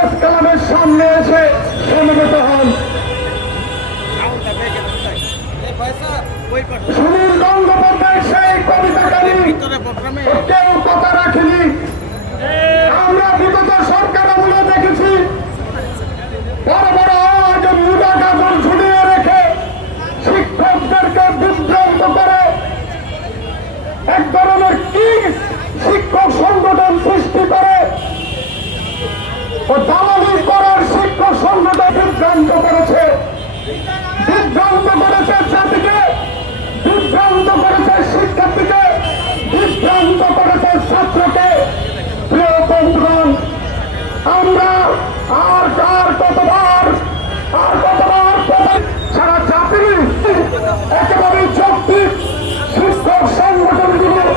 এই সামনে এসে সমবেত হন। সুনীল গঙ্গোপাধ্যায় সেই কবিতাকারী কেউ কথা রাখেনি। আমরা বিগত সরকার আমলে দেখেছি। বড় বড় আওয়াজ মুদা গাজন ঝুলিয়ে রেখে শিক্ষকদেরকে বিভ্রান্ত করে। এক ধরনের কি শিক্ষক সংগঠন সৃষ্টি করে ও দালালি করার শিক্ষক সংগঠন বিভ্রান্ত করেছে। বিভ্রান্ত করেছে জাতিকে। বিভ্রান্ত করেছে শিক্ষার্থীকে। বিভ্রান্ত করেছে ছাত্রকে। প্রিয় আমরা আর কার কতবার, আর কতবার কত- সারা জাতি একেবারে যৌক্তিক শিক্ষক সংগঠনগুলো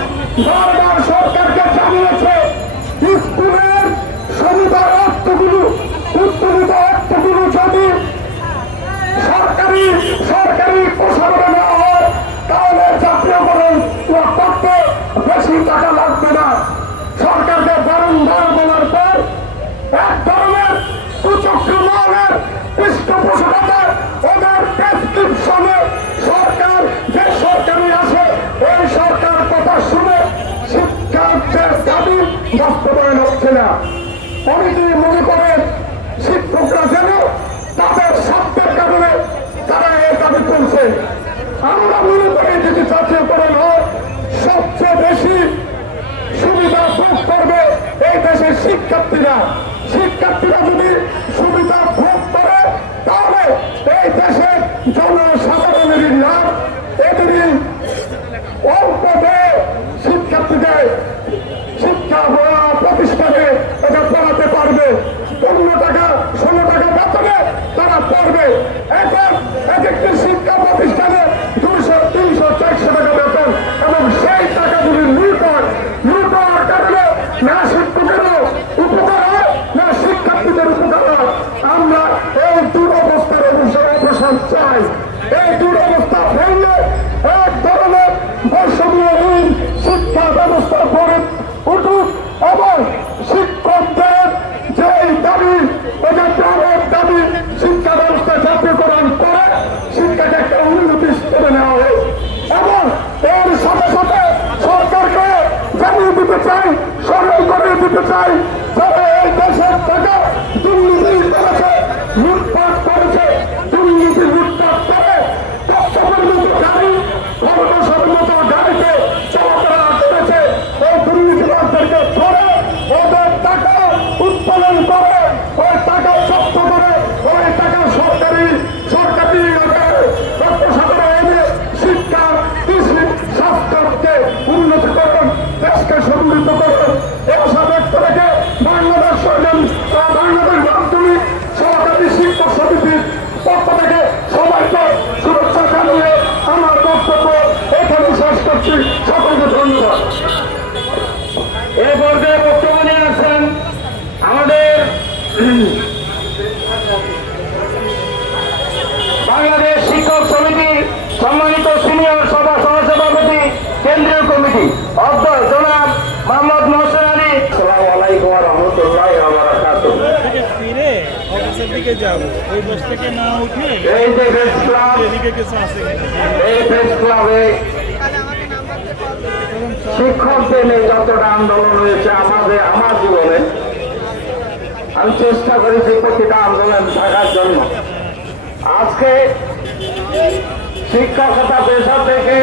না। অনেকেই মনে করেন, শিক্ষকরা যেন তাদের স্বার্থের কারণে তারা এ দাবি করছে আমরা মনে করি যদি জাতীয়করণ হয় সবচেয়ে বেশি সুবিধা ভোগ করবে এই দেশের শিক্ষার্থীরা। শিক্ষার্থীরা যদি সুবিধা ভোগ করে তাহলে এই দেশের জনসাধারণেরই লাভ এদেরই অল্প ব্যয়ে শিক্ষার্থীদের শিক্ষা বড় প্রতিষ্ঠানে এটা পড়াতে পারবে পনেরো টাকা ষোলো টাকা বেতনে তারা পড়বে এখন এক একটি শিক্ষা প্রতিষ্ঠানে দুশো তিনশো চারশো টাকা বেতন এবং সেই টাকা যদি লুট হয় লুট হওয়ার কারণে না শিক্ষকেরও উপকার হয় না শিক্ষার্থীদের উপকার হয় আমরা এই দুরবস্থার অবসান চাই এই দুরবস্থা ফেললে এক ধরনের বৈষম্যহীন শিক্ষা ব্যবস্থা গড়ে উঠুক এবং শিক্ষকদের যে দাবি এটা প্রাণের দাবি শিক্ষা ব্যবস্থা জাতীয়করণ করে শিক্ষাকে একটা উন্নতি করে নেওয়া হোক এবং এর সাথে সাথে সরকারকে জানিয়ে দিতে চাই স্মরণ করে দিতে চাই যারা এই দেশের টাকা দুর্নীতি করেছে লুটপাট করেছে দুর্নীতি লুটপাট করে তত্ত্বাবধানিত গাড়ি ক্ষমতাসম্মত মতো গাড়িতে চলাফেরা করেছে এই দুর্নীতিবাদদেরকে ধরে ওদের টাকা উৎপাদন করে ওই টাকা জব্দ করে ওই টাকা সরকারি সরকারি রক্তসাগরে এনে শিক্ষা কৃষি স্বাস্থ্যকে উন্নতি করুন দেশকে সমৃদ্ধ করুন এই আশা ব্যক্ত রেখে বাংলাদেশ সরকার বাংলাদেশ মাধ্যমিক সরকারি শিক্ষক সমিতির পক্ষ থেকে সবাইকে শুভেচ্ছা জানিয়ে আমার বক্তব্য এখানে শেষ করছি সকলকে ধন্যবাদ এই পর্যায়ে বক্তব্য নিয়ে আসছেন আমাদের বাংলাদেশ শিক্ষক সমিতির সম্মানিত সিনিয়র সভা সহসভাপতি, কেন্দ্রীয় কমিটি। অধ্যক্ষ জনাব মোহাম্মদ মোহসেন আলী। আসসালামু আলাইকুম রাহমাতুল্লাহি দিকে যাব ওই বাস থেকে না উঠে এই যে প্রেস ক্লাব এদিকে কিছু আছে এই প্রেস ক্লাবে শিক্ষকদের নিয়ে যতটা আন্দোলন হয়েছে আমাদের, আমার জীবনে, আমি চেষ্টা করেছি প্রতিটা আন্দোলন থাকার জন্য। আজকে শিক্ষকতা পেশা থেকে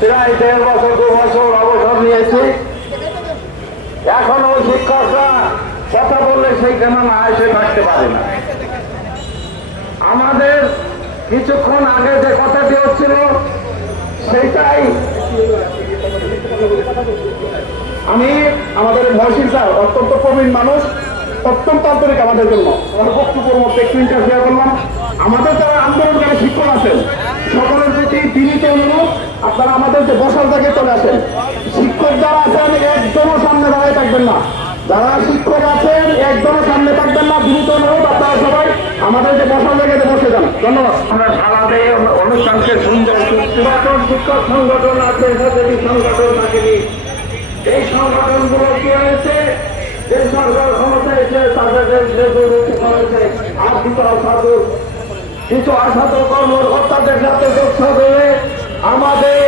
প্রায় দেড় বছর, দু বছর অবসর নিয়েছি। এখনও শিক্ষকরা কথা বললে সেইখানে না এসে থাকতে পারে না। আমাদের কিছুক্ষণ আগে যে কথাটি হচ্ছিল, সেটাই আমি আমাদের মহসিন স্যার, অত্যন্ত প্রবীণ মানুষ, অত্যন্ত আন্তরিক আমাদের জন্য। আমার বক্তব্যের মধ্যে একটু ইন্টারফিয়ার করলাম। আমাদের যারা আন্দোলনকারী শিক্ষক আছেন, সকলের প্রতি বিনীত অনুরোধ, আপনারা আমাদের যে বসার জায়গায় চলে আসেন। শিক্ষক যারা আছেন একদমও সামনে দাঁড়ায় থাকবেন না। যারা শিক্ষক আছেন, একদমও সামনে থাকবেন না। বিনীত অনুরোধ, আপনারা সবাই আমাদের যে বসার জায়গাতে বসে যান। ধন্যবাদ। আমরা সারা দেয় অনুষ্ঠানকে পুরাতন শিক্ষক সংগঠন আছে সংগঠন থাকেনি এই সংগঠনগুলো কি হয়েছে? যে সরকার ক্ষমতায় এসে তাদের করেছে আর কিছু আসাদ কর্মকর্তাদের সাথে যুক্ত হয়ে আমাদের